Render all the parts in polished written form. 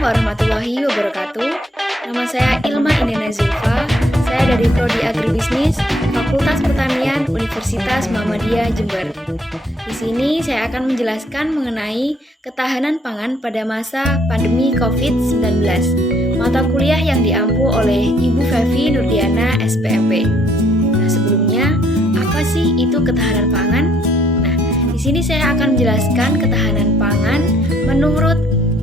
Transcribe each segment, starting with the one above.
warahmatullahi wabarakatuh. Nama saya Ilma Indena Zulfa. Saya dari Prodi Agribisnis, Fakultas Pertanian, Universitas Muhammadiyah Jember. Di sini saya akan menjelaskan mengenai ketahanan pangan pada masa pandemi COVID-19. Mata kuliah yang diampu oleh Ibu Fevi Nurdiana, SPMP. Nah, sebelumnya, apa sih itu ketahanan pangan? Nah, di sini saya akan menjelaskan ketahanan pangan menurut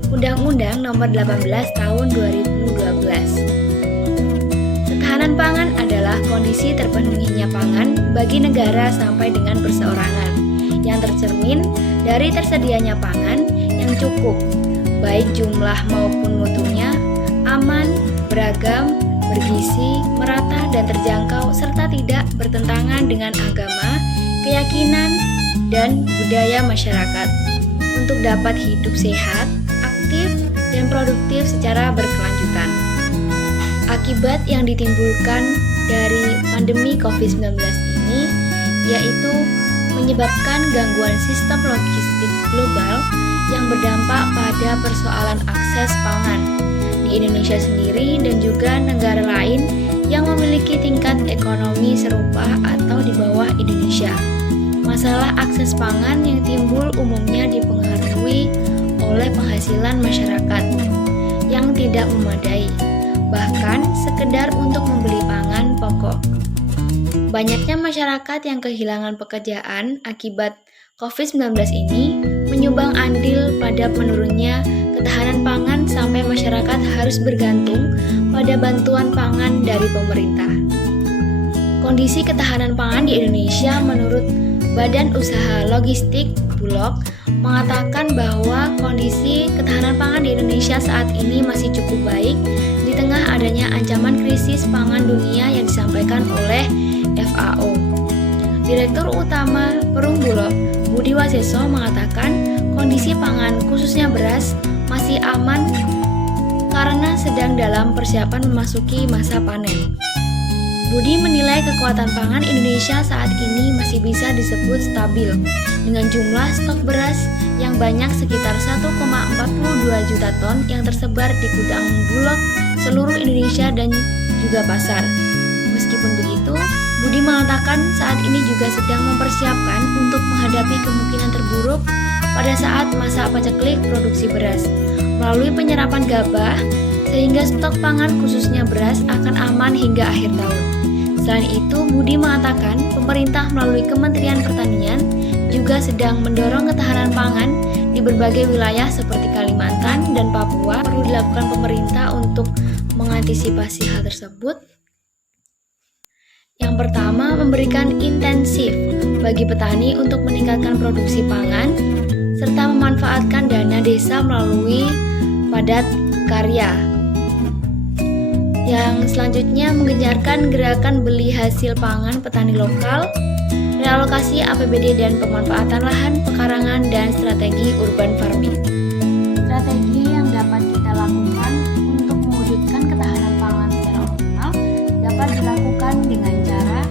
Undang-Undang Nomor 18 Tahun 2012. Ketahanan pangan adalah kondisi terpenuhinya pangan bagi negara sampai dengan perseorangan yang tercermin dari tersedianya pangan yang cukup, baik jumlah maupun mutunya, aman, beragam, bergizi, merata dan terjangkau serta tidak bertentangan dengan agama, keyakinan, dan budaya masyarakat untuk dapat hidup sehat, aktif, dan produktif secara berkelanjutan. Akibat yang ditimbulkan dari pandemi COVID-19 ini yaitu menyebabkan gangguan sistem logistik global yang berdampak pada persoalan akses pangan di Indonesia sendiri dan juga negara lain yang memiliki tingkat ekonomi serupa atau di bawah Indonesia. Masalah akses pangan yang timbul umumnya dipengaruhi oleh penghasilan masyarakat yang tidak memadai, bahkan sekedar untuk membeli pangan pokok. Banyaknya masyarakat yang kehilangan pekerjaan akibat COVID-19 ini menyumbang andil pada menurunnya ketahanan pangan sampai masyarakat harus bergantung pada bantuan pangan dari pemerintah. Kondisi ketahanan pangan di Indonesia menurut Badan Usaha Logistik Bulog mengatakan bahwa kondisi ketahanan pangan di Indonesia saat ini masih cukup baik di tengah adanya ancaman krisis pangan dunia yang disampaikan oleh FAO. Direktur Utama Perum Bulog, Budi Waseso mengatakan kondisi pangan khususnya beras masih aman karena sedang dalam persiapan memasuki masa panen. Budi menilai kekuatan pangan Indonesia saat ini masih bisa disebut stabil dengan jumlah stok beras yang banyak sekitar 1,42 juta ton yang tersebar di gudang Bulog seluruh Indonesia dan juga pasar. Meskipun begitu, Budi mengatakan saat ini juga sedang mempersiapkan untuk menghadapi kemungkinan terburuk pada saat masa paceklik produksi beras melalui penyerapan gabah sehingga stok pangan khususnya beras akan aman hingga akhir tahun. Selain itu, Budi mengatakan pemerintah melalui Kementerian Pertanian juga sedang mendorong ketahanan pangan di berbagai wilayah seperti Kalimantan dan Papua. Perlu dilakukan pemerintah untuk mengantisipasi hal tersebut. Yang pertama, memberikan intensif bagi petani untuk meningkatkan produksi pangan serta memanfaatkan dana desa melalui padat karya. Yang selanjutnya menggencarkan gerakan beli hasil pangan petani lokal, realokasi APBD dan pemanfaatan lahan pekarangan dan strategi urban farming. Strategi yang dapat kita lakukan untuk mewujudkan ketahanan pangan secara optimal dapat dilakukan dengan cara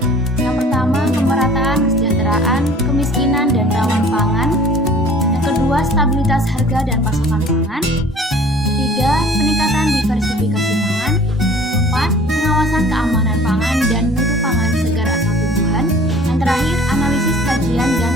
yang pertama, pemerataan kesejahteraan, kemiskinan dan rawan pangan. Yang kedua, stabilitas harga dan pasokan pangan. Tiga, peningkatan diversifikasi pangan. 4. Pengawasan keamanan pangan dan mutu pangan segar asal tumbuhan. Yang terakhir, analisis kajian dan